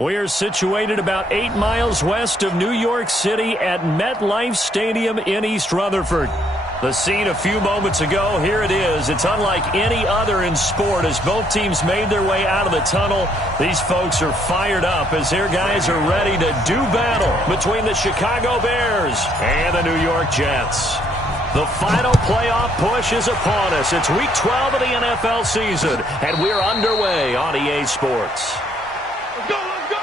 We are situated about 8 miles west of New York City at MetLife Stadium in East Rutherford. The scene a few moments ago, here it is. It's unlike any other in sport as both teams made their way out of the tunnel. These folks are fired up as their guys are ready to do battle between the Chicago Bears and the New York Jets. The final playoff push is upon us. It's Week 12 of the NFL season, and we're underway on EA Sports. Let's go, let's go!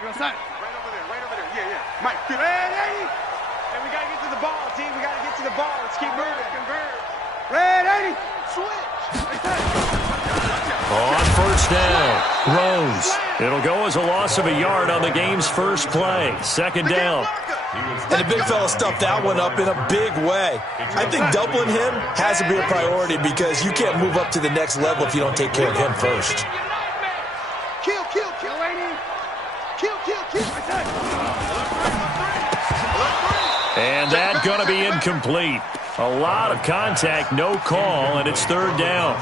You're outside. Right over there. Yeah. Mike, ready? And we got to get to the ball, team. We got to get to the ball. Let's keep moving. Ready? Switch. On first down, Rose. It'll go as a loss of a yard on the game's first play. Second down. And the big fella stuffed that one up in a big way. I think doubling him has to be a priority because you can't move up to the next level if you don't take care of him first. Kill, Laney. Kill. And that's going to be incomplete. A lot of contact, no call, and it's third down.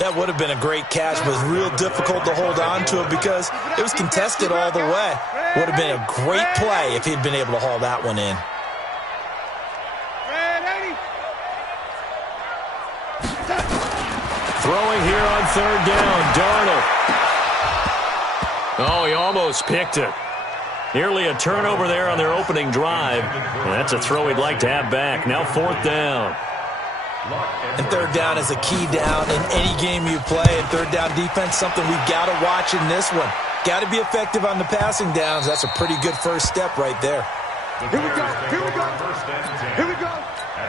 That would have been a great catch, but it was real difficult to hold on to it because it was contested all the way. Would have been a great play if he'd been able to haul that one in. Throwing here on third down, Darnold. Oh, he almost picked it. Nearly a turnover there on their opening drive. And that's a throw he'd like to have back. Now fourth down. And third down is a key down in any game you play. And third down defense, something we've got to watch in this one. Got to be effective on the passing downs. That's a pretty good first step right there. Here we go. At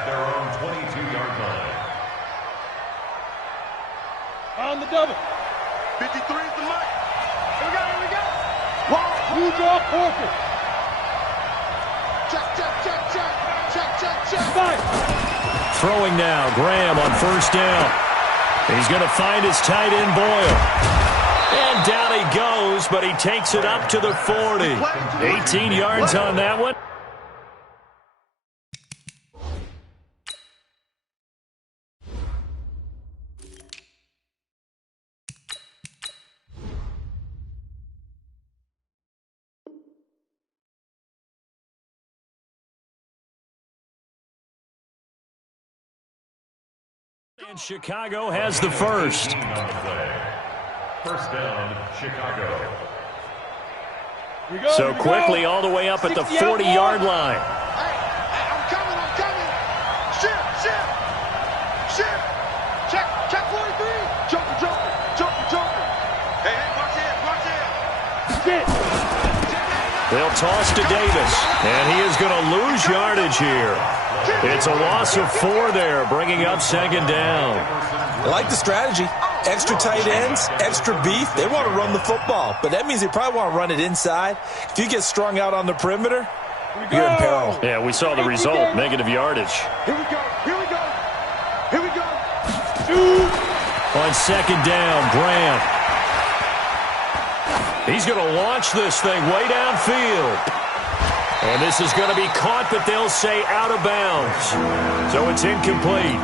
their own 22-yard line. On the double. 53 is the mark. Here we go. Wall. Blue draw, Porter. Check. Five. Throwing now, Graham on first down. He's going to find his tight end, Boyle. And down he goes, but he takes it up to the 40. 18 yards on that one. And Chicago has the first. First down, Chicago. So quickly all the way up at the 40-yard line. Hey, I'm coming. Shift. Check 43. Joker. Hey, watch it. They'll toss to Davis, and he is going to lose yardage here. It's a loss of 4 there, bringing up second down. I like the strategy. Extra tight ends, extra beef. They want to run the football, but that means they probably want to run it inside. If you get strung out on the perimeter, you're in peril. Yeah, we saw the result, negative yardage. Here we go. On second down, Graham. He's going to launch this thing way downfield. And this is going to be caught, but they'll say out of bounds. So it's incomplete.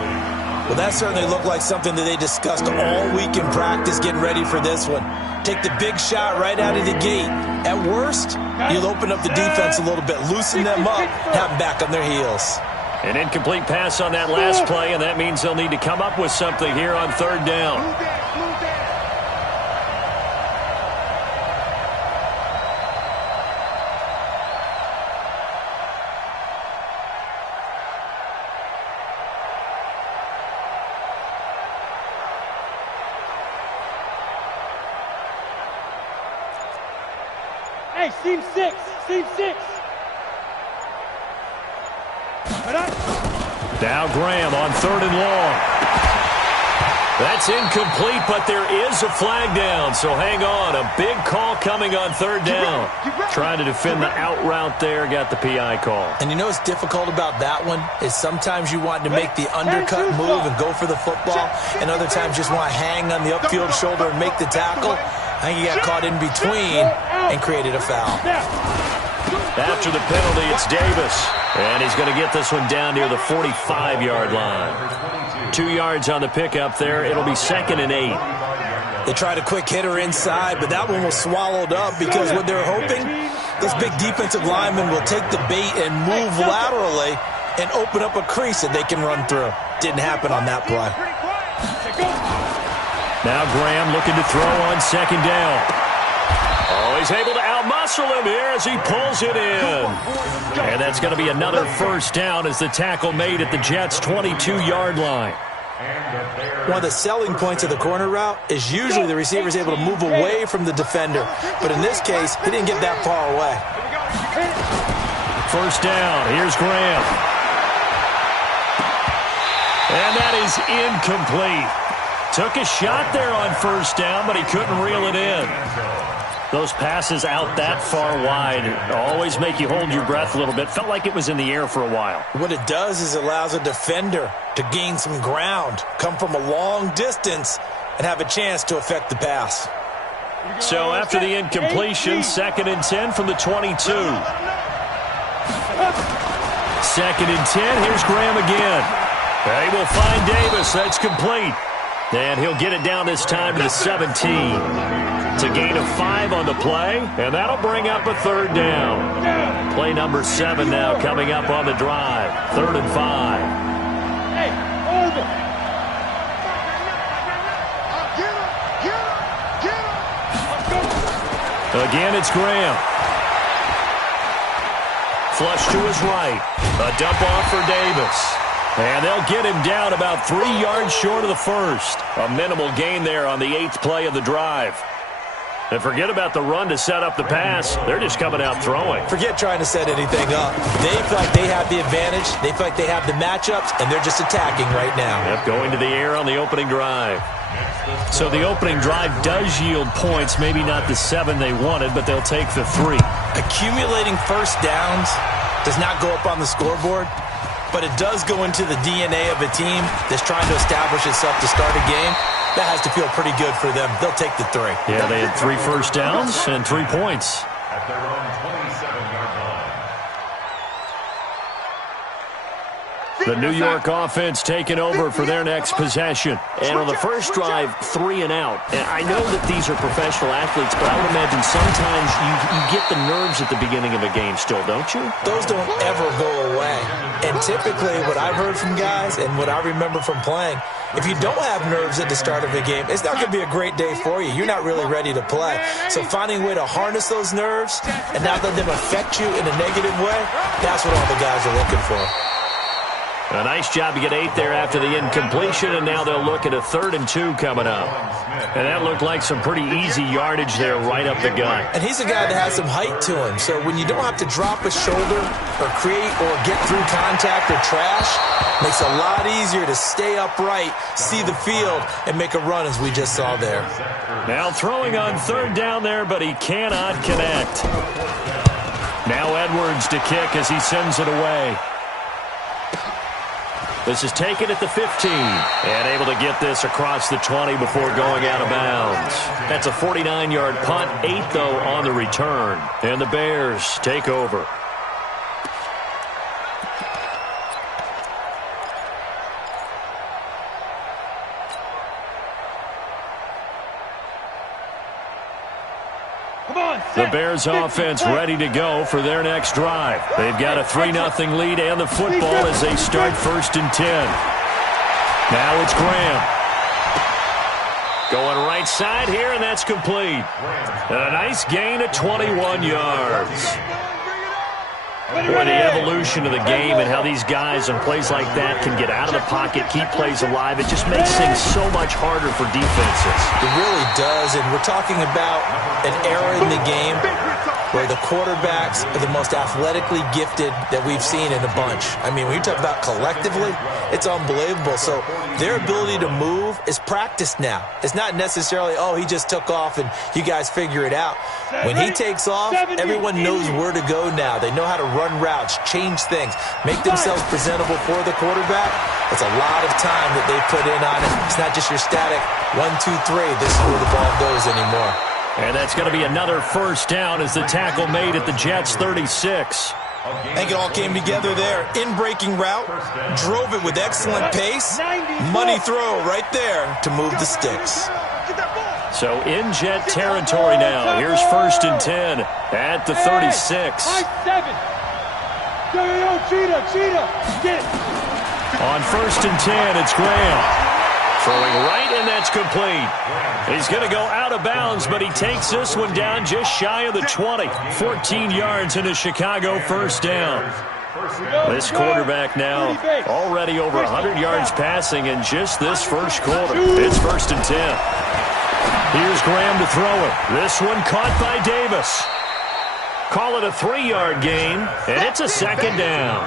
Well, that certainly looked like something that they discussed all week in practice getting ready for this one. Take the big shot right out of the gate. At worst, you'll open up the defense a little bit, loosen them up, have them back on their heels. An incomplete pass on that last play, and that means they'll need to come up with something here on third down. Move that. Hey, seam six. Now Graham on third and long. That's incomplete, but there is a flag down, so hang on. A big call coming on third down. Trying to defend the out route there, got the PI call. And you know what's difficult about that one is sometimes you want to make the undercut move and go for the football, and other times just want to hang on the upfield shoulder and make the tackle. I think he got caught in between and created a foul. After the penalty, it's Davis. And he's going to get this one down near the 45-yard line. 2 yards on the pickup there. It'll be 2nd and 8. They tried a quick hitter inside, but that one was swallowed up because what they're hoping, those big defensive linemen will take the bait and move laterally and open up a crease that they can run through. Didn't happen on that play. Now Graham looking to throw on 2nd down. Oh, he's able to outmuscle him here as he pulls it in. And that's going to be another 1st down as the tackle made at the Jets' 22-yard line. One of the selling points of the corner route is usually the receiver is able to move away from the defender. But in this case, he didn't get that far away. 1st down. Here's Graham. And that is incomplete. Took a shot there on 1st down, but he couldn't reel it in. Those passes out that far wide always make you hold your breath a little bit. Felt like it was in the air for a while. What it does is it allows a defender to gain some ground, come from a long distance, and have a chance to affect the pass. So after the incompletion, 2nd and 10 from the 22. 2nd and 10. Here's Graham again. They will find Davis. That's complete. And he'll get it down this time to the 17. It's a gain of 5 on the play, and that'll bring up a 3rd down. Play number 7 now coming up on the drive. 3rd and 5. Hey, over. Again, it's Graham. Flush to his right. A dump off for Davis. And they'll get him down about 3 yards short of the 1st. A minimal gain there on the 8th play of the drive. And forget about the run to set up the pass. They're just coming out throwing. Forget trying to set anything up. They feel like they have the advantage. They feel like they have the matchups, and they're just attacking right now. Yep, going to the air on the opening drive. So the opening drive does yield points. Maybe not the 7 they wanted, but they'll take the 3. Accumulating 1st downs does not go up on the scoreboard, but it does go into the DNA of a team that's trying to establish itself to start a game. That has to feel pretty good for them. They'll take the 3. Yeah, they had 3 1st downs and 3 points. At their own 27-yard line. The New York offense taking over for their next possession. And on the first drive, 3 and out. And I know that these are professional athletes, but I would imagine sometimes you get the nerves at the beginning of a game still, don't you? Those don't ever go away. And typically what I've heard from guys and what I remember from playing, if you don't have nerves at the start of a game, it's not going to be a great day for you. You're not really ready to play. So finding a way to harness those nerves and not let them affect you in a negative way, that's what all the guys are looking for. A nice job to get 8 there after the incompletion, and now they'll look at a 3rd and 2 coming up. And that looked like some pretty easy yardage there right up the gut. And he's a guy that has some height to him, so when you don't have to drop a shoulder or create or get through contact or trash, makes it a lot easier to stay upright, see the field, and make a run as we just saw there. Now throwing on 3rd down there, but he cannot connect. Now Edwards to kick as he sends it away. This is taken at the 15, and able to get this across the 20 before going out of bounds. That's a 49-yard punt, 8 though on the return, and the Bears take over. The Bears offense ready to go for their next drive. They've got a 3-0 lead and the football as they start 1st and 10. Now it's Graham. Going right side here, and that's complete. And a nice gain of 21 yards. Boy, the evolution of the game and how these guys on plays like that can get out of the pocket, keep plays alive, it just makes things so much harder for defenses. It really does, and we're talking about an era in the game where the quarterbacks are the most athletically gifted that we've seen in a bunch. I mean, when you talk about collectively, it's unbelievable. So their ability to move is practiced now. It's not necessarily, oh, he just took off and you guys figure it out. When he takes off, everyone knows where to go now. They know how to run routes, change things, make themselves presentable for the quarterback. It's a lot of time that they put in on it. It's not just your static 1, 2, 3. This is where the ball goes anymore. And that's going to be another first down as the tackle made at the Jets' 36. I think it all came together there. In-breaking route, drove it with excellent pace. Money throw right there to move the sticks. So in Jet territory now. Here's 1st and 10 at the 36. On 1st and 10, it's Graham. Throwing right, and that's complete. He's going to go out of bounds, but he takes this one down just shy of the 20. 14 yards into Chicago, first down. This quarterback now already over 100 yards passing in just this first quarter. It's 1st and 10. Here's Graham to throw it. This one caught by Davis. Call it a 3-yard gain, and it's a 2nd down.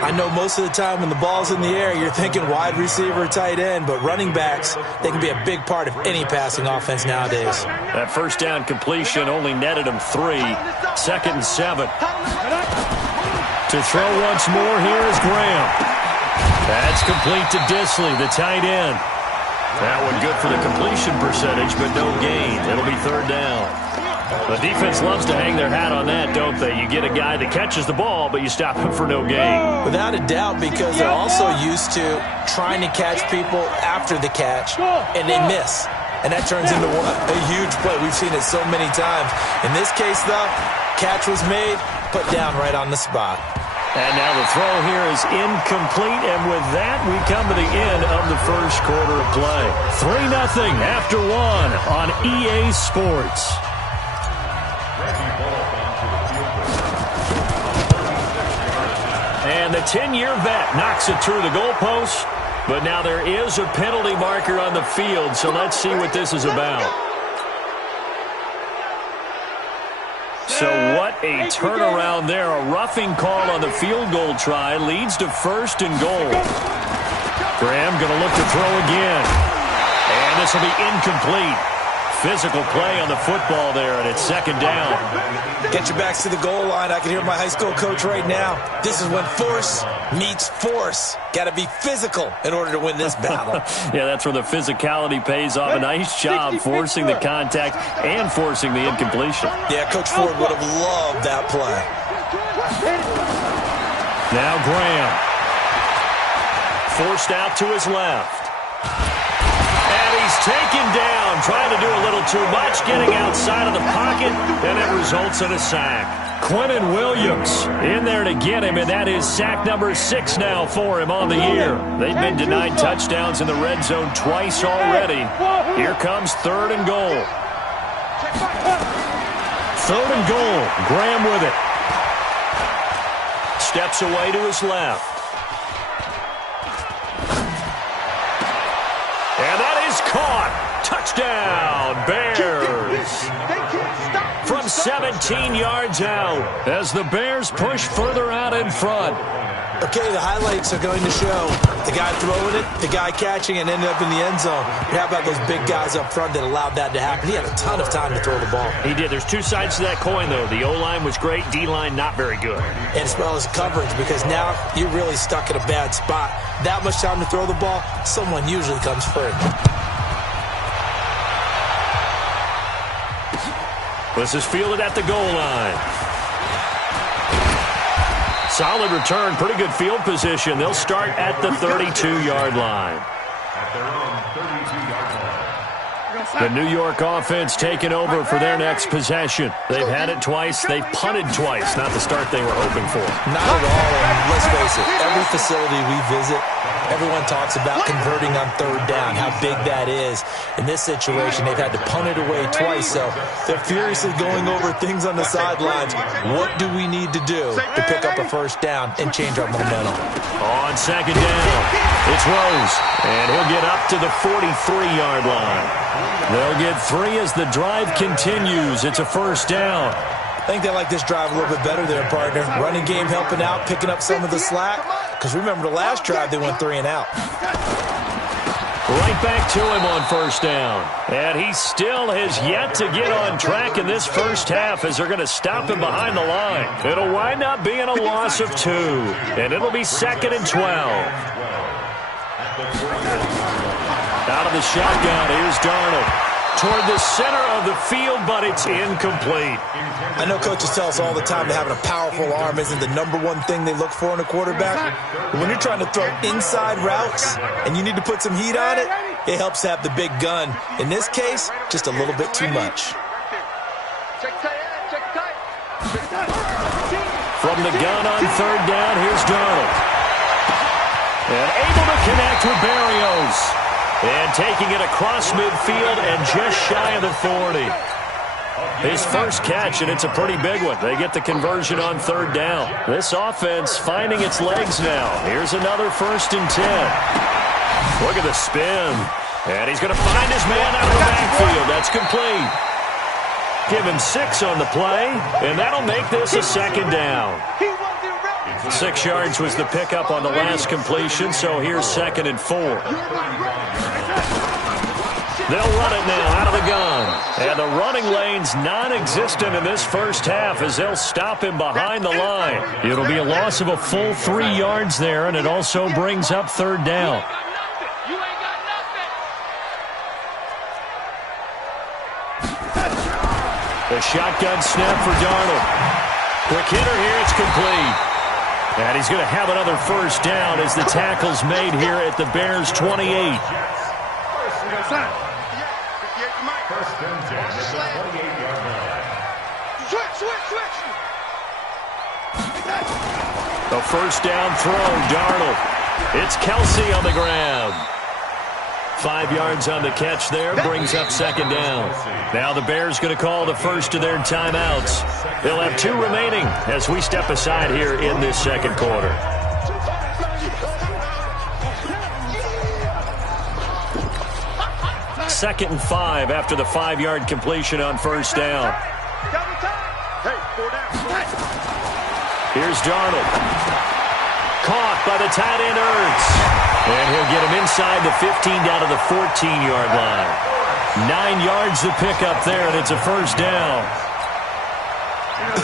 I know most of the time when the ball's in the air, you're thinking wide receiver, tight end, but running backs, they can be a big part of any passing offense nowadays. That first down completion only netted him 3. 2nd and 7. To throw once more, here is Graham. That's complete to Disley, the tight end. That one good for the completion percentage, but no gain. It'll be 3rd down. The defense loves to hang their hat on that, don't they? You get a guy that catches the ball, but you stop him for no gain. Without a doubt, because they're also used to trying to catch people after the catch, and they miss. And that turns into a huge play. We've seen it so many times. In this case, though, catch was made, put down right on the spot. And now the throw here is incomplete, and with that, we come to the end of the first quarter of play. 3-0 after 1 on EA Sports. And the 10-year vet knocks it through the goalpost, but now there is a penalty marker on the field, so let's see what this is about. So what a turnaround there. A roughing call on the field goal try leads to 1st and goal. Graham going to look to throw again. And this will be incomplete. Physical play on the football there, and it's 2nd down. Get your backs to the goal line. I can hear my high school coach right now. This is when force meets force. Got to be physical in order to win this battle. Yeah, that's where the physicality pays off. A nice job forcing the contact and forcing the incompletion. Yeah, Coach Ford would have loved that play. Now Graham. Forced out to his left. And he's taken down, trying to do a little too much, getting outside of the pocket, and it results in a sack. Quentin Williams in there to get him, and that is sack number 6 now for him on the year. They've been denied touchdowns in the red zone twice already. Here comes 3rd and goal. 3rd and goal. Graham with it. Steps away to his left. And that is caught. Touchdown, Bears. From 17 yards out as the Bears push further out in front. Okay, the highlights are going to show the guy throwing it, the guy catching it, and ended up in the end zone. But how about those big guys up front that allowed that to happen? He had a ton of time to throw the ball. He did. There's 2 sides to that coin, though. The O-line was great. D-line not very good. And as well as coverage, because now you're really stuck in a bad spot. That much time to throw the ball, someone usually comes free. This is fielded at the goal line. Solid return, pretty good field position. They'll start at the 32-yard line. At their own 32-yard line. The New York offense taking over for their next possession. They've had it twice. They've punted twice. Not the start they were hoping for. Not at all. And let's face it, every facility we visit, everyone talks about converting on 3rd down, how big that is. In this situation, they've had to punt it away twice, so they're furiously going over things on the sidelines. What do we need to do to pick up a 1st down and change our momentum? On 2nd down, it's Rose, and he'll get up to the 43-yard line. They'll get 3 as the drive continues. It's a 1st down. I think they like this drive a little bit better there, partner. Running game helping out, picking up some of the slack. Because remember, the last drive, they went 3 and out. Right back to him on 1st down. And he still has yet to get on track in this first half as they're going to stop him behind the line. It'll wind up being a loss of 2. And it'll be 2nd and 12. Out of the shotgun, here's Darnold. toward the center of the field, but it's incomplete. I know coaches tell us all the time that having a powerful arm isn't the #1 thing they look for in a quarterback. But when you're trying to throw inside routes and you need to put some heat on it, it helps to have the big gun. In this case, just a little bit too much. From the gun on third down, here's Darnold. And able to connect with Berrios. And taking it across midfield and just shy of the 40. His first catch, and it's a pretty big one. They get the conversion on third down. This offense finding its legs now. Here's another 1st and 10. Look at the spin. And he's going to find his man out of the backfield. That's complete. Give him 6 on the play, and that'll make this a 2nd down. 6 yards was the pickup on the last completion, so here's 2nd and 4. They'll run it now out of the gun. And the running lane's non-existent in this first half as they'll stop him behind the line. It'll be a loss of a full 3 yards there, and it also brings up third down. The shotgun snap for Darnold. Quick hitter here, it's complete. And he's going to have another first down as the tackle's made here at the Bears' 28. The first down throw, Darnold. It's Kelsey on the ground. 5 yards on the catch there, brings up 2nd down. Now the Bears going to call the first of their timeouts. They'll have 2 remaining as we step aside here in this 2nd quarter. Second and 5 after the 5-yard completion on first down. Here's Darnold. Caught by the tight end Ertz. And he'll get him inside the 15 down to the 14-yard line. 9 yards to pick up there, and it's a first down.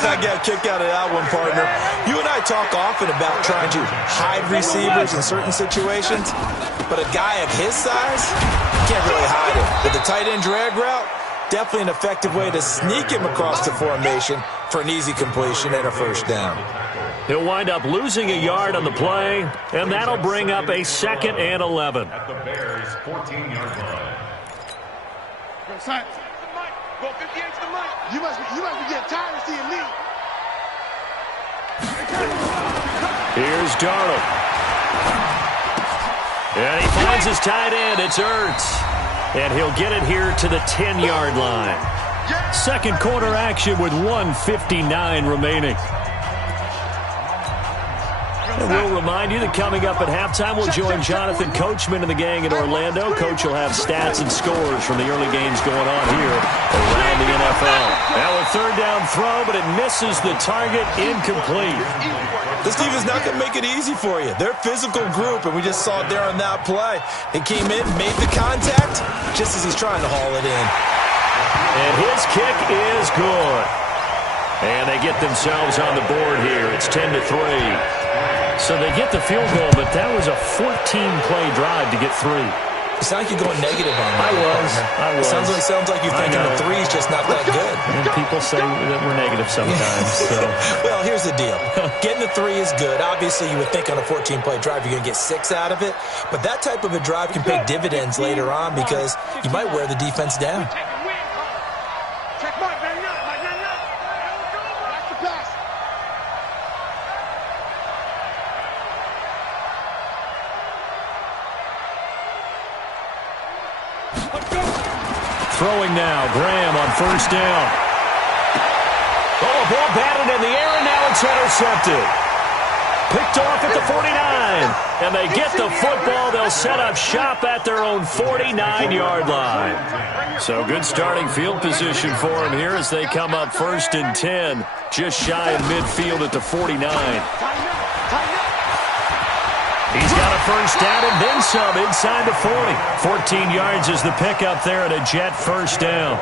I got a kick out of that one, partner. You and I talk often about trying to hide receivers in certain situations, but a guy of his size, you can't really hide him. With the tight end drag route, definitely an effective way to sneak him across the formation for an easy completion and a first down. He'll wind up losing a yard on the play, and that'll bring up a 2nd and 11. At the Bears' 14-yard line. Go, son. Go 58 to the mic. You must be getting tired of seeing me. Here's Darnold. And he finds his tight end. It's Ertz. And he'll get it here to the 10-yard line. 2nd quarter action with 1:59 remaining. And we'll remind you that coming up at halftime, we'll join Jonathan Coachman and the gang in Orlando. Coach will have stats and scores from the early games going on here around the NFL. Now a third down throw, but it misses the target, incomplete. This team is not going to make it easy for you. They're a physical group, and we just saw it there on that play. They came in, made the contact, just as he's trying to haul it in. And his kick is good. And they get themselves on the board here. It's 10-3. So they get the field goal, but that was a 14-play drive to get 3. It sounds like you're going negative on that. I was. It sounds like you're thinking the 3's just not that good. And people say that we're negative sometimes. So. Well, here's the deal. Getting the 3 is good. Obviously, you would think on a 14-play drive you're going to get 6 out of it. But that type of a drive can pay dividends later on because you might wear the defense down. Throwing now, Graham on first down. Oh, a ball batted in the air, and now it's intercepted. Picked off at the 49. And they get the football. They'll set up shop at their own 49-yard line. So good starting field position for them here as they come up 1st and 10. Just shy of midfield at the 49. He's got a first down and then some inside the 40. 14 yards is the pickup there and a Jet first down.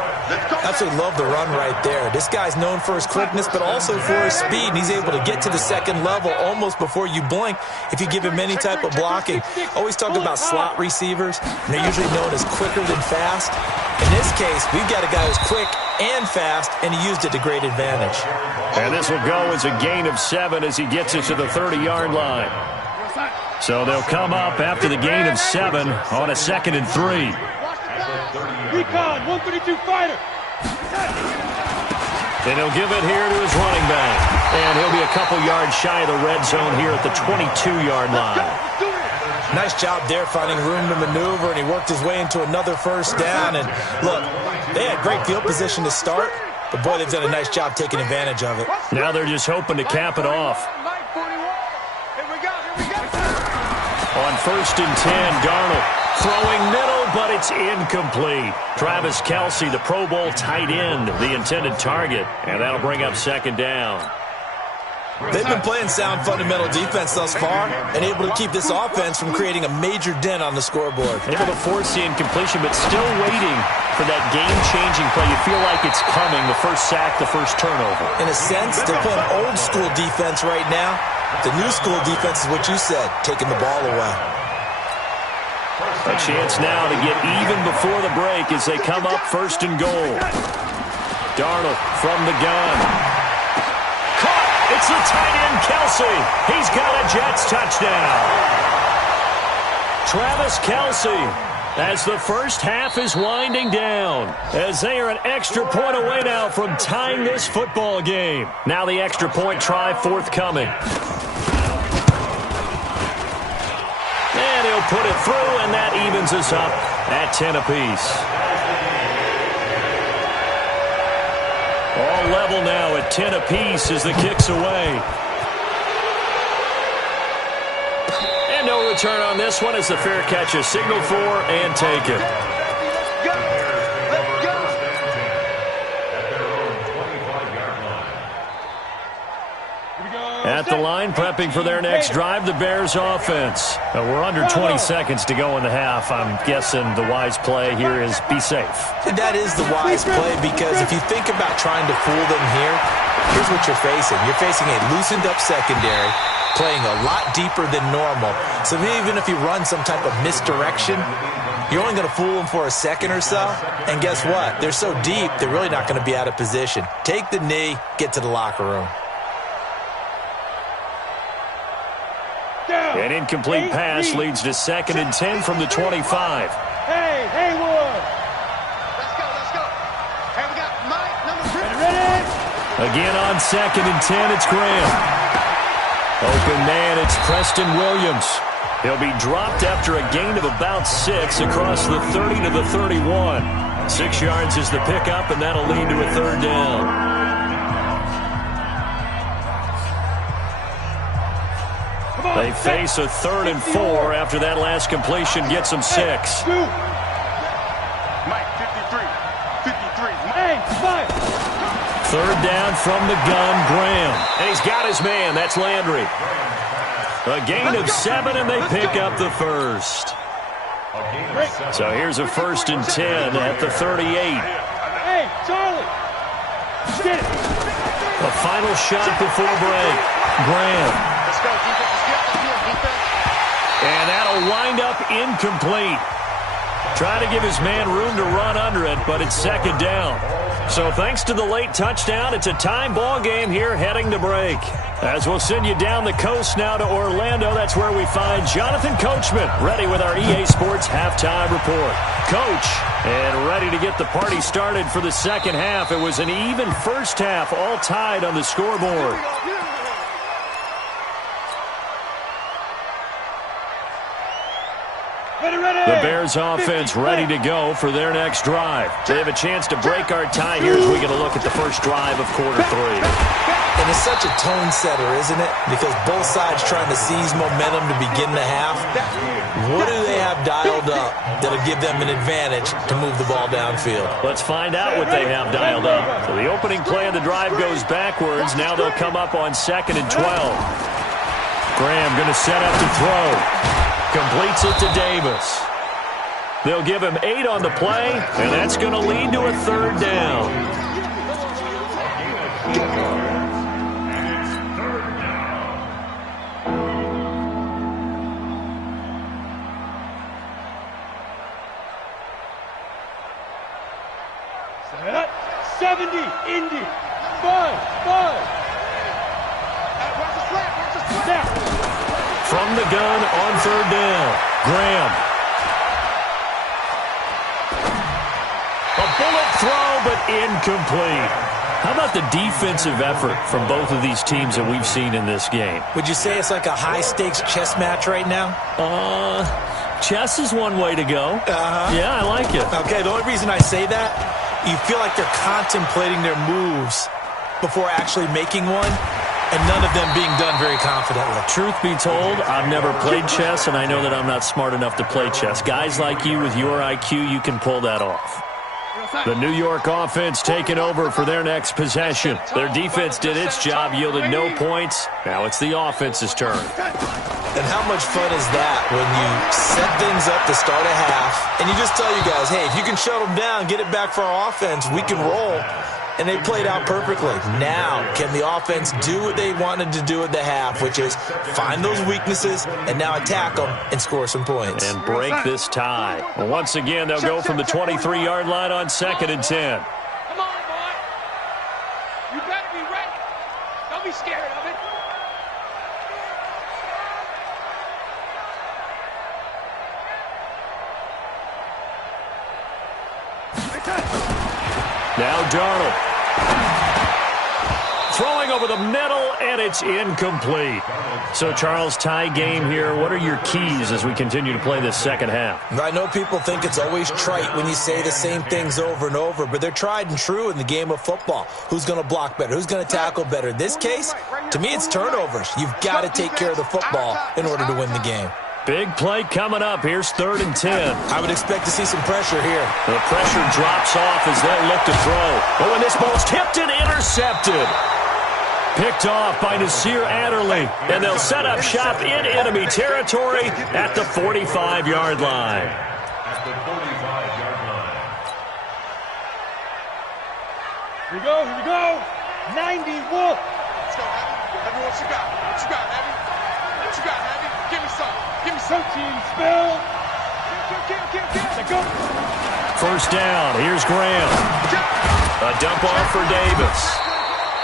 Absolutely love the run right there. This guy's known for his quickness, but also for his speed. And he's able to get to the second level almost before you blink if you give him any type of blocking. Always talk about slot receivers, and they're usually known as quicker than fast. In this case, we've got a guy who's quick and fast, and he used it to great advantage. And this will go as a gain of 7 as he gets it to the 30-yard line. So they'll come up after the gain of 7 on a 2nd and 3. Recon, 132 fighter. And he'll give it here to his running back. And he'll be a couple yards shy of the red zone here at the 22-yard line. Nice job there finding room to maneuver, and he worked his way into another first down. And look, they had great field position to start, but boy, they've done a nice job taking advantage of it. Now they're just hoping to cap it off. On 1st and 10, Darnold throwing middle, but it's incomplete. Travis Kelce, the Pro Bowl tight end, the intended target, and that'll bring up 2nd down. They've been playing sound fundamental defense thus far and able to keep this offense from creating a major dent on the scoreboard. Able to force the incompletion, but still waiting for that game-changing play. You feel like it's coming, the first sack, the first turnover. In a sense, they're playing old-school defense right now. The new school defense is what you said, taking the ball away. A chance now to get even before the break as they come up 1st and goal. Darnold from the gun. Caught! It's the tight end, Kelce. He's got a Jets touchdown. Travis Kelce, as the first half is winding down, as they are an extra point away now from tying this football game. Now the extra point try forthcoming. And he'll put it through, and that evens us up at 10 apiece. All level now at 10 apiece as the kick's away. And no return on this one as the fair catch is signaled for and taken. At the line, prepping for their next drive, the Bears offense. We're under 20 seconds to go in the half. I'm guessing the wise play here is be safe. That is the wise play, because if you think about trying to fool them here, here's what you're facing. You're facing a loosened up secondary, playing a lot deeper than normal. So even if you run some type of misdirection, you're only going to fool them for a second or so. And guess what? They're so deep, they're really not going to be out of position. Take the knee, get to the locker room. An incomplete pass leads to 2nd and 10 from the 25. Hey, Haywood. Let's go. Hey, we got Mike, number 3. Ready? Again on 2nd and 10, it's Graham. Open man, it's Preston Williams. He'll be dropped after a gain of about 6 across the 30 to the 31. 6 yards is the pickup, and that'll lead to a 3rd down. They face a 3rd and 4 after that last completion gets them 6. Mike, 53. Hey, Mike. 3rd down from the gun, Graham. And he's got his man. That's Landry. A gain of 7, and they pick up the first. So here's a 1st and 10 at the 38. Hey, Charlie. Get it. A final shot before break. Graham. Let's go, defense. And that'll wind up incomplete. Trying to give his man room to run under it, but it's 2nd down. So thanks to the late touchdown, it's a time ball game here heading to break. As we'll send you down the coast now to Orlando, that's where we find Jonathan Coachman, ready with our EA Sports halftime report. Coach, and ready to get the party started for the 2nd half. It was an even first half, all tied on the scoreboard. The Bears offense ready to go for their next drive. They have a chance to break our tie here as we get a look at the first drive of quarter 3. And it's such a tone setter, isn't it? Because both sides trying to seize momentum to begin the half. What do they have dialed up that'll give them an advantage to move the ball downfield? Let's find out what they have dialed up. So the opening play of the drive goes backwards. Now they'll come up on 2nd and 12. Graham going to set up to throw. Completes it to Davis. They'll give him 8 on the play, and that's going to lead to a 3rd down. Set. 70, Indy. 5. From the gun on 3rd down, Graham. A bullet throw, but incomplete. How about the defensive effort from both of these teams that we've seen in this game? Would you say it's like a high-stakes chess match right now? Chess is one way to go. Yeah, I like it. Okay, the only reason I say that, you feel like they're contemplating their moves before actually making one, and none of them being done very confidently. Truth be told, I've never played chess, and I know that I'm not smart enough to play chess. Guys like you with your IQ, you can pull that off. The New York offense taking over for their next possession. Their defense did its job, yielded no points. Now it's the offense's turn. And how much fun is that when you set things up to start a half, and you just tell you guys, hey, if you can shut them down, get it back for our offense, we can roll. And they played out perfectly. Now, can the offense do what they wanted to do at the half, which is find those weaknesses and now attack them and score some points. And break this tie. Well, once again, they'll go from the 23-yard line on 2nd and 10. Come on, boy. You better be ready. Don't be scared of it. Now Darnold. Throwing over the middle, and it's incomplete. So, Charles, tie game here. What are your keys as we continue to play this second half? I know people think it's always trite when you say the same things over and over, but they're tried and true in the game of football. Who's going to block better? Who's going to tackle better? In this case, to me, it's turnovers. You've got to take care of the football in order to win the game. Big play coming up. Here's 3rd and 10. I would expect to see some pressure here. The pressure drops off as they look to throw. Oh, and this ball's tipped and intercepted. Picked off by Nasir Adderley. And they'll set up shop in enemy territory at the 45-yard line. At the 45-yard line. Here we go. 90, Wolf. Let's go, Abby. Abby, what you got? What you got, Abby? What you got, Abby? Give me some. Give me some. Team spill. Kill. Go. 1st down. Here's Graham. A dump off for Davis.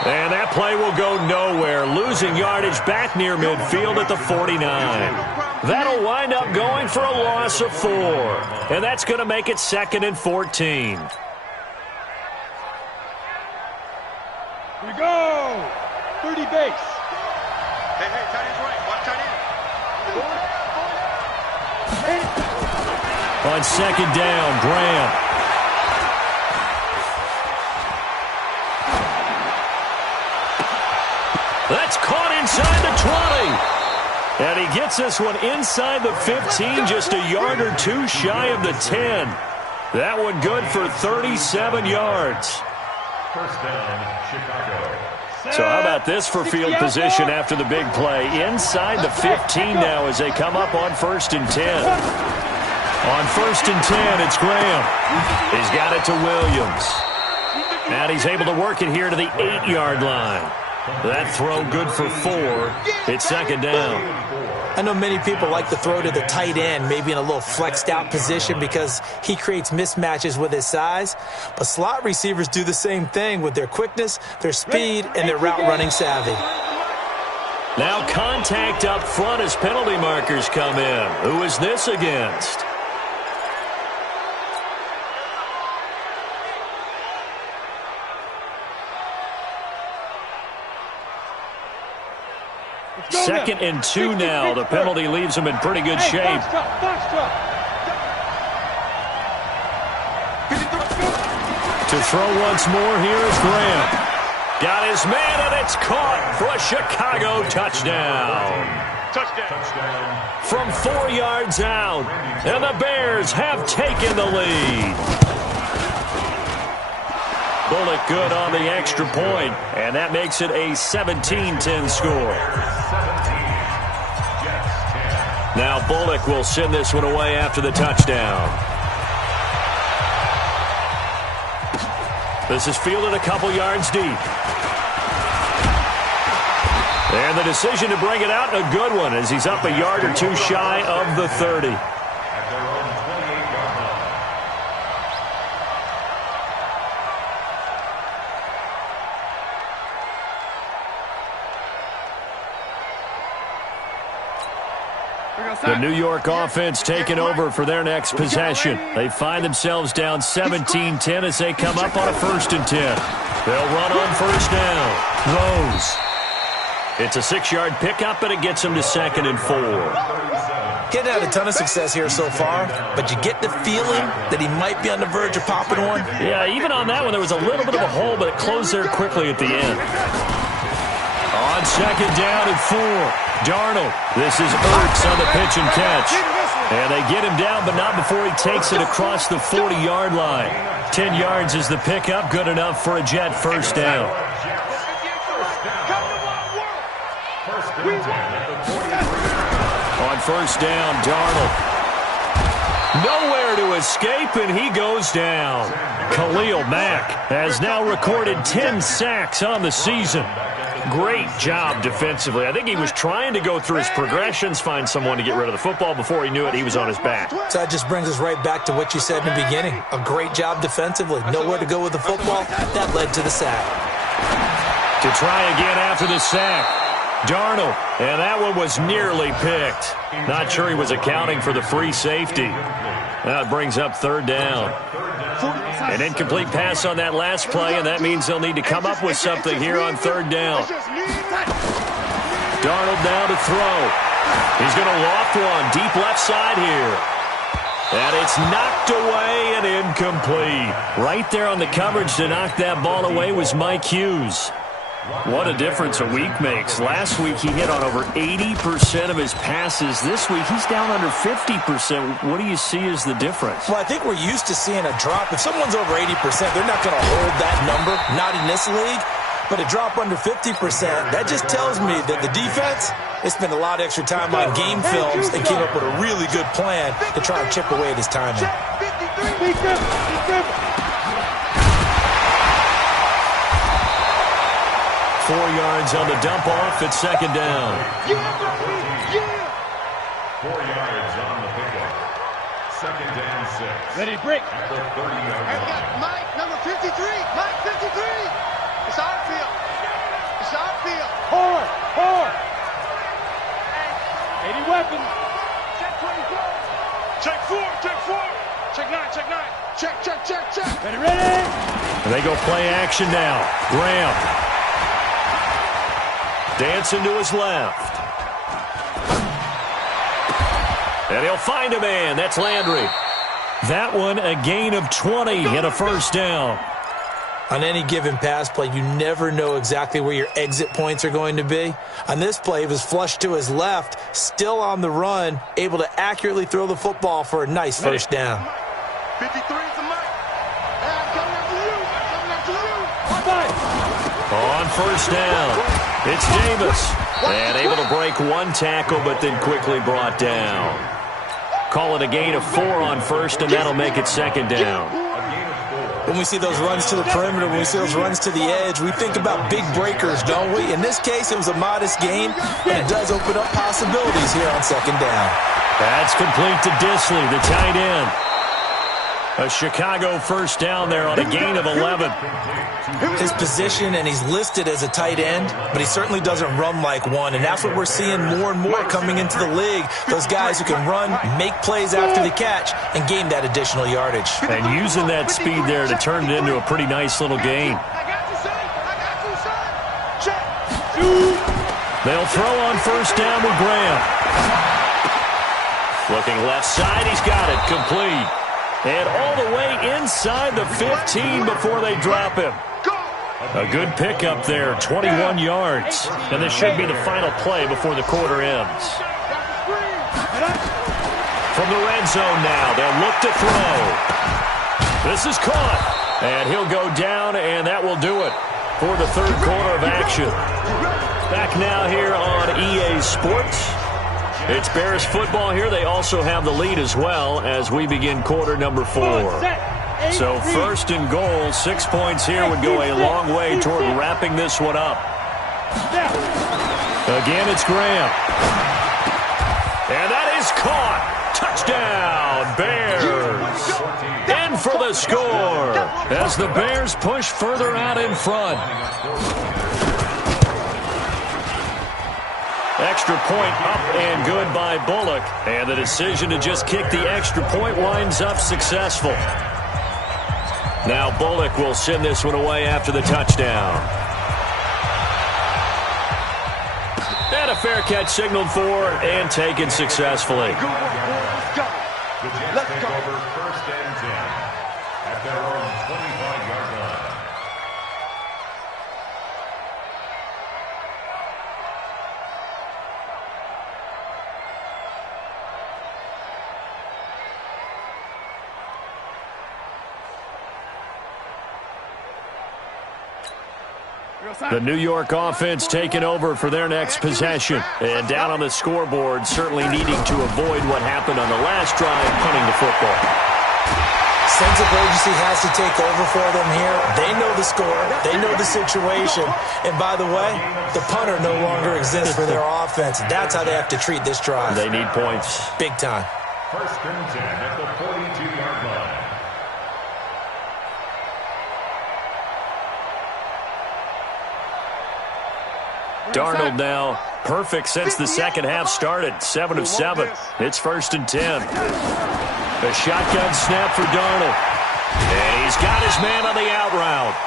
And that play will go nowhere. Losing yardage back near midfield at the 49. That'll wind up going for a loss of 4. And that's going to make it 2nd and 14. Here we go. 30 base. Hey, tight end's right. Watch tight end. On 2nd down, Graham. That's caught inside the 20. And he gets this one inside the 15, just a yard or two shy of the 10. That one good for 37 yards. 1st down, Chicago. So how about this for field position after the big play? Inside the 15 now as they come up on 1st and 10. On 1st and 10, it's Graham. He's got it to Williams. And he's able to work it here to the 8-yard line. That throw good for 4. It's 2nd down. I know many people like to throw to the tight end, maybe in a little flexed out position because he creates mismatches with his size. But slot receivers do the same thing with their quickness, their speed, and their route running savvy. Now contact up front as penalty markers come in. Who is this against? Second and 2 now. The penalty leaves him in pretty good shape. To throw once more, here is Graham. Got his man, and it's caught for a Chicago touchdown. Touchdown. From 4 yards out, and the Bears have taken the lead. Bullet good on the extra point, and that makes it a 17-10 score. Now Bullock will send this one away after the touchdown. This is fielded a couple yards deep. And the decision to bring it out, a good one, as he's up a yard or two shy of the 30. At their own 28-yard line. The New York offense taking over for their next possession. They find themselves down 17-10 as they come up on a 1st and 10. They'll run on 1st down. Rose. It's a 6-yard pickup, and it gets them to 2nd and 4. Getting had a ton of success here so far, but you get the feeling that he might be on the verge of popping one. Yeah, even on that one, there was a little bit of a hole, but it closed there quickly at the end. On 2nd down and 4. Darnold. This is Ertz on the pitch and catch. And they get him down, but not before he takes it across the 40-yard line. 10 yards is the pickup, good enough for a Jet 1st down. On 1st down, Darnold. Nowhere to escape, and he goes down. Khalil Mack has now recorded 10 sacks on the season. Great job defensively. I think he was trying to go through his progressions, find someone to get rid of the football. Before he knew it, he was on his back. So that just brings us right back to what you said in the beginning. A great job defensively. Nowhere to go with the football. That led to the sack. To try again after the sack. Darnold, and that one was nearly picked. Not sure he was accounting for the free safety. That brings up 3rd down. An incomplete pass on that last play, and that means they'll need to come up with something here on 3rd down. Darnold now to throw. He's going to loft one deep left side here. And it's knocked away and incomplete. Right there on the coverage to knock that ball away was Mike Hughes. What a difference a week makes. Last week he hit on over 80% of his passes. This week he's down under 50%. What do you see as the difference? Well, I think we're used to seeing a drop. If someone's over 80%, they're not going to hold that number. Not in this league. But a drop under 50%, that just tells me that the defense, they spent a lot of extra time on game films and came up with a really good plan to try and chip away at his timing. 4 yards on the dump off at 2nd down. 4 yards on the pickup. 2nd and 6. Ready, break. At the 30-yard line. Mike, number 53. Mike, 53. It's our field. It's our field. Hard. 80 weapons. Check 24. Check 4. Check 9. Check. Ready. And they go play action now. Graham. Dancing to his left. And he'll find a man. That's Landry. That one a gain of 20 and a 1st down. On any given pass play, you never know exactly where your exit points are going to be. On this play, he was flushed to his left, still on the run, able to accurately throw the football for a nice 1st down. 53 is the Mike. I'm coming after you. On 1st down. It's Davis, and able to break one tackle, but then quickly brought down. Call it a gain of 4 on 1st, and that'll make it 2nd down. When we see those runs to the perimeter, when we see those runs to the edge, we think about big breakers, don't we? In this case, it was a modest gain, but it does open up possibilities here on 2nd down. That's complete to Disley, the tight end. A Chicago 1st down there on a gain of 11. His position, and he's listed as a tight end, but he certainly doesn't run like one, and that's what we're seeing more and more coming into the league. Those guys who can run, make plays after the catch, and gain that additional yardage. And using that speed there to turn it into a pretty nice little gain. They'll throw on 1st down with Graham. Looking left side, he's got it, complete. And all the way inside the 15 before they drop him. A good pickup there, 21 yards. And this should be the final play before the quarter ends. From the red zone now, they'll look to throw. This is caught. And he'll go down, and that will do it for the 3rd quarter of action. Back now here on EA Sports. It's Bears football here. They also have the lead as well as we begin quarter number 4. So first and goal, 6 points here would go a long way toward wrapping this one up. Again, it's Graham. And that is caught. Touchdown, Bears. In for the score as the Bears push further out in front. Extra point up and good by Bullock. And the decision to just kick the extra point winds up successful. Now Bullock will send this one away after the touchdown. And a fair catch signaled for and taken successfully. Let's go. Over first and 10 at their own 25-yard line. The New York offense taking over for their next possession. And down on the scoreboard, certainly needing to avoid what happened on the last drive, punting the football. Sense of urgency has to take over for them here. They know the score. They know the situation. And by the way, the punter no longer exists for their offense. That's how they have to treat this drive. They need points. Big time. First and 10 at the 42-yard line. Darnold now perfect since the second half started. 7 of 7. It's first and 10. A shotgun snap for Darnold. And he's got his man on the out route.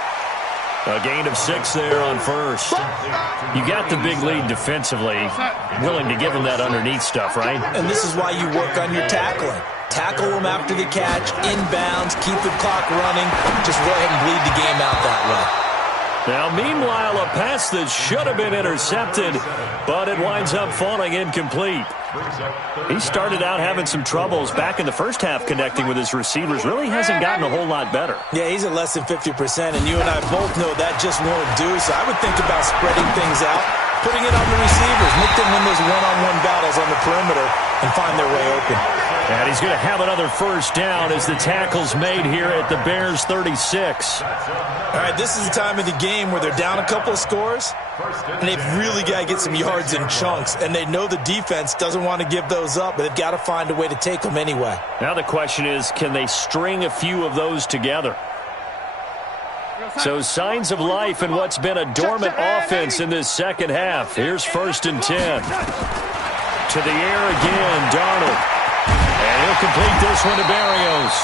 A gain of 6 there on first. You got the big lead defensively. Willing to give him that underneath stuff, right? And this is why you work on your tackling. Tackle them after the catch, inbounds, keep the clock running. Just go ahead and bleed the game out that way. Now, meanwhile, a pass that should have been intercepted, but it winds up falling incomplete. He started out having some troubles back in the first half connecting with his receivers. Really hasn't gotten a whole lot better. Yeah, he's at less than 50%, and you and I both know that just won't do. So I would think about spreading things out, putting it on the receivers, make them win those one-on-one battles on the perimeter and find their way open. And he's going to have another first down as the tackle's made here at the Bears 36. All right, this is the time of the game where they're down a couple of scores, and they've really got to get some yards in chunks, and they know the defense doesn't want to give those up, but they've got to find a way to take them anyway. Now the question is, can they string a few of those together? So signs of life in what's been a dormant offense in this second half. Here's first and 10. To the air again, Darnold. And he'll complete this one to Berrios.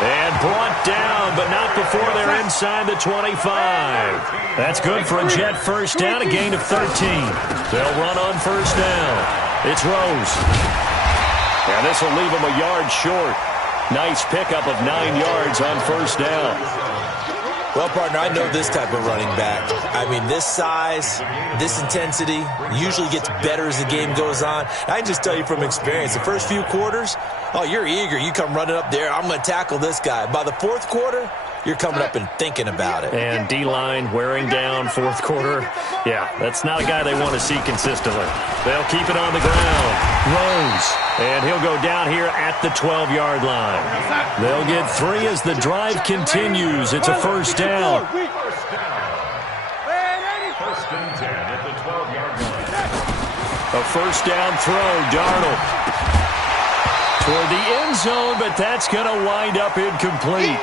And brought down, but not before they're inside the 25. That's good for a Jet first down, a gain of 13. They'll run on first down. It's Rose. And this will leave them a yard short. Nice pickup of 9 yards on first down. Well, partner, I know this type of running back. I mean, this size, this intensity usually gets better as the game goes on. I can just tell you from experience, the first few quarters, oh, you're eager. You come running up there, I'm going to tackle this guy. By the fourth quarter, you're coming up and thinking about it. And D-line wearing down fourth quarter. Yeah, that's not a guy they want to see consistently. They'll keep it on the ground. Rose. And he'll go down here at the 12-yard line. They'll get 3 as the drive continues. It's a first down. First and 10 at the 12-yard line. A first down throw, Darnold. Toward the end zone, but that's going to wind up incomplete.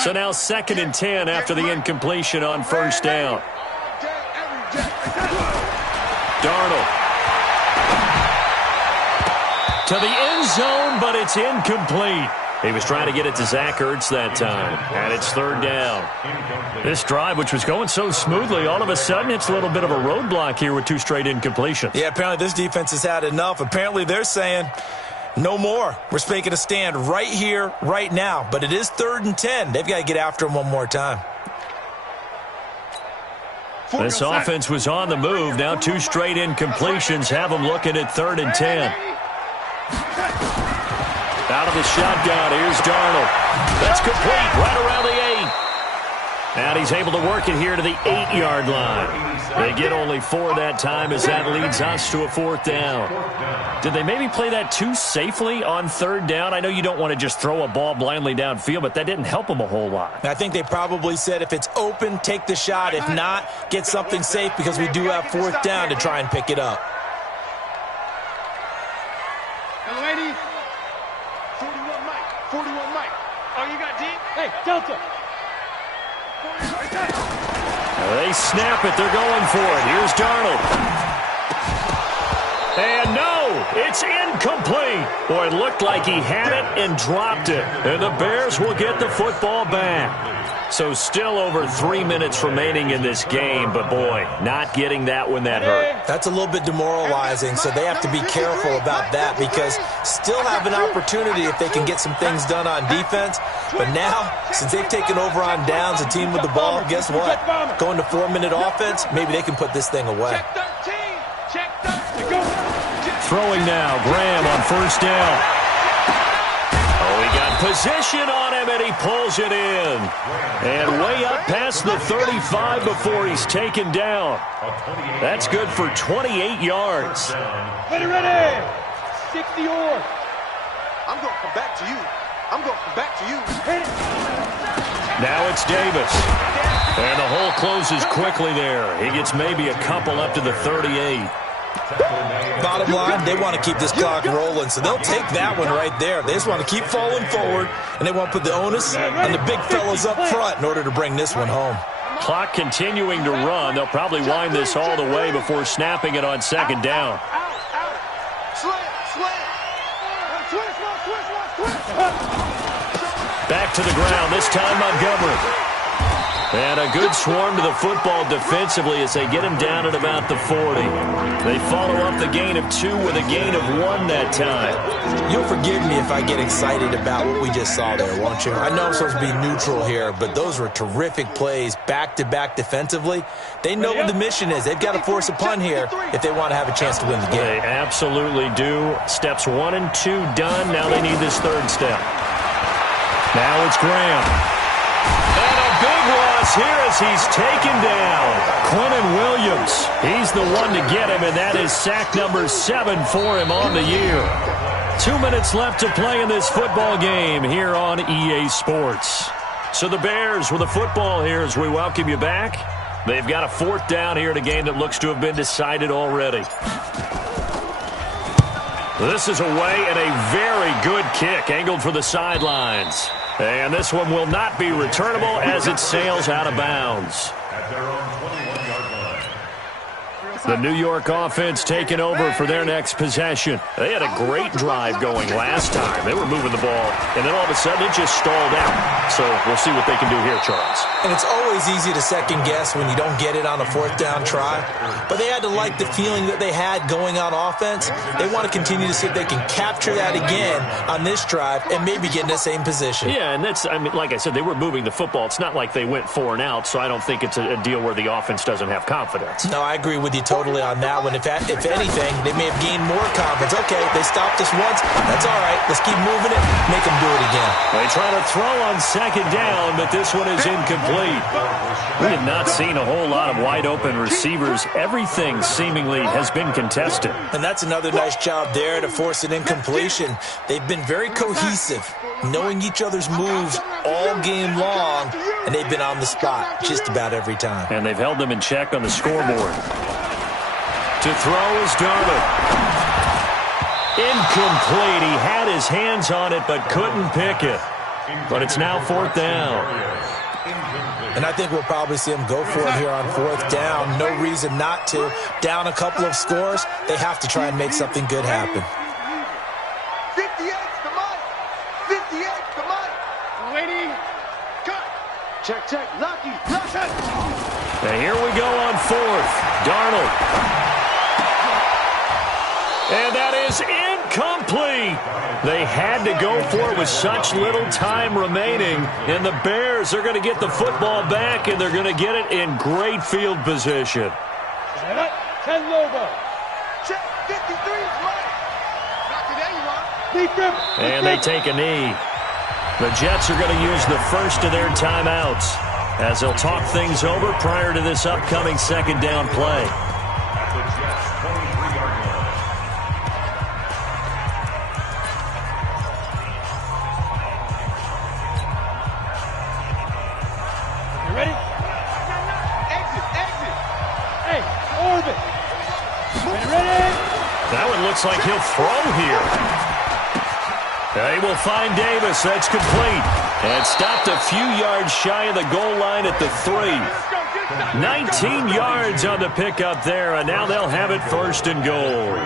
So now second and 10 after the incompletion on first down. Darnold. To the end zone, but it's incomplete. He was trying to get it to Zach Ertz that time, and it's third down. This drive, which was going so smoothly, all of a sudden it's a little bit of a roadblock here with 2 straight incompletions. Yeah, apparently this defense has had enough. Apparently they're saying, No more. We're making a stand right here, right now. But it is 3rd and 10. They've got to get after him one more time. This offense was on the move. Now 2 straight incompletions have them looking at 3rd and 10. Out of the shotgun, here's Darnold. That's complete, right around the 8. And he's able to work it here to the 8-yard line. They get only 4 that time as that leads us to a 4th down. Did they maybe play that too safely on 3rd down? I know you don't want to just throw a ball blindly downfield, but that didn't help them a whole lot. I think they probably said if it's open, take the shot. If not, get something safe because we do have 4th down to try and pick it up. Hello, lady. 41 Mike. 41 Mike. Oh, you got deep? Hey, Delta. They snap it. They're going for it. Here's Darnold. And no, it's incomplete. Boy, it looked like he had it and dropped it. And the Bears will get the football back. So still over 3 minutes remaining in this game. But, boy, not getting that when that hurt. That's a little bit demoralizing, so they have to be careful about that because still have an opportunity if they can get some things done on defense. But now, since they've taken over on downs, a team with the ball, guess what? Going to 4-minute offense, maybe they can put this thing away. Throwing now, Graham on 1st down. Oh, he got position on him, and he pulls it in. And way up past the 35 before he's taken down. That's good for 28 yards. Ready. 60 or. I'm going to come back to you. I'm going to come back to you. Now it's Davis. And the hole closes quickly there. He gets maybe a couple up to the 38. Bottom line, they want to keep this clock rolling, so they'll take that one right there. They just want to keep falling forward, and they want to put the onus on the big fellas up front in order to bring this one home. Clock continuing to run. They'll probably wind this all the way before snapping it on 2nd down. Back to the ground, this time Montgomery. And a good swarm to the football defensively as they get him down at about the 40. They follow up the gain of 2 with a gain of 1 that time. You'll forgive me if I get excited about what we just saw there, won't you? I know I'm supposed to be neutral here, but those were terrific plays back-to-back defensively. They know what the mission is. They've got to force a punt here if they want to have a chance to win the game. They absolutely do. Steps 1 and 2 done. Now they need this 3rd step. Now it's Graham. And a big loss here as he's taken down. Quentin Williams, he's the one to get him, and that is sack number 7 for him on the year. 2 minutes left to play in this football game here on EA Sports. So the Bears with the football here as we welcome you back. They've got a 4th down here in a game that looks to have been decided already. This is away and a very good kick angled for the sidelines. And this one will not be returnable as it sails out of bounds. At their own 21-yard line. The New York offense taking over for their next possession. They had a great drive going last time. They were moving the ball, and then all of a sudden it just stalled out. So we'll see what they can do here, Charles. And it's always easy to second guess when you don't get it on a 4th down try. But they had to like the feeling that they had going on offense. They want to continue to see if they can capture that again on this drive and maybe get in the same position. Yeah, and that's, I mean, like I said, they were moving the football. It's not like they went 4 and out, so I don't think it's a deal where the offense doesn't have confidence. No, I agree with you totally on that one. If anything, they may have gained more confidence. Okay, they stopped us once. That's all right. Let's keep moving it. Make them do it again. They try to throw on 2nd down, but this one is incomplete. We have not seen a whole lot of wide-open receivers. Everything seemingly has been contested. And that's another nice job there to force an incompletion. They've been very cohesive, knowing each other's moves all game long, and they've been on the spot just about every time. And they've held them in check on the scoreboard. To throw is Darnold. Incomplete. He had his hands on it but couldn't pick it. But it's now 4th down. And I think we'll probably see them go for it here on 4th down. No reason not to. Down a couple of scores, they have to try and make something good happen. 58, come on. 58, come on. Waiting. Cut. Check. Lucky. And here we go on 4th. Darnold. And that is Incomplete. They had to go for it with such little time remaining, and the Bears are going to get the football back, and they're going to get it in great field position. 10 Lobo. Check 53 is right. Not today, you are. And they take a knee. The Jets are going to use the first of their timeouts as they'll talk things over prior to this upcoming second down play. At the Jets' 23-yard line. You ready? Exit, exit. Hey, orbit. Ready? That one looks like he'll throw here. They will find Davis. That's complete. And stopped a few yards shy of the goal line at the 3. 19 yards on the pickup there, and now they'll have it first and goal.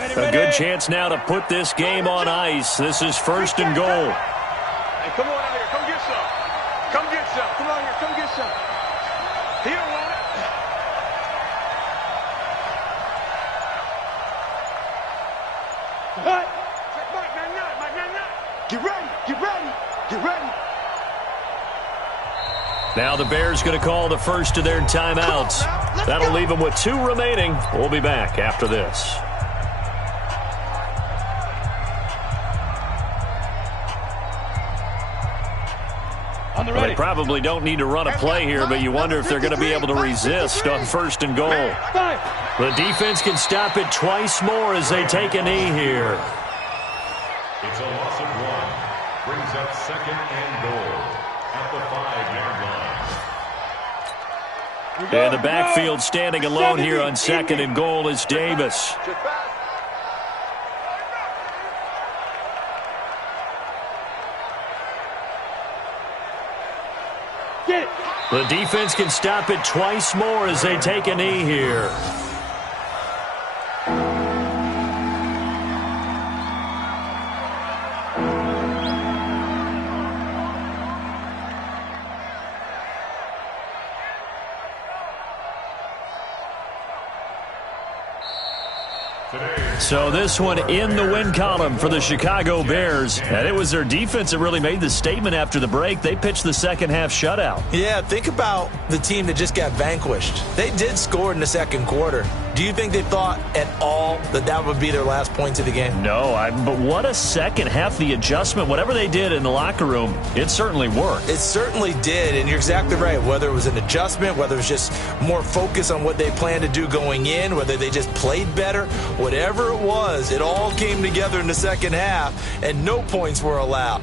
A good chance now to put this game on ice. This is first and goal. Hey, come on out here. Come get some. Come get some. Come on here. Come get some. He don't want it. What? Mike, 99. Get ready. Get ready. Get ready. Now the Bears going to call the first of their timeouts. That'll leave them with 2 remaining. We'll be back after this. Well, they probably don't need to run a play here, but you wonder if they're going to be able to resist on first and goal. The defense can stop it twice more as they take a knee here. It's a loss of 1. Brings up second and goal at the 5-yard line. And the backfield standing alone here on second and goal is Davis. The defense can stop it twice more as they take a knee here. So this one in the win column for the Chicago Bears. And it was their defense that really made the statement after the break. They pitched the second half shutout. Yeah, think about the team that just got vanquished. They did score in the second quarter. Do you think they thought at all that that would be their last points of the game? No, but what a second half. The adjustment, whatever they did in the locker room, it certainly worked. It certainly did, and you're exactly right. Whether it was an adjustment, whether it was just more focus on what they planned to do going in, whether they just played better, whatever it was, it all came together in the second half, and no points were allowed.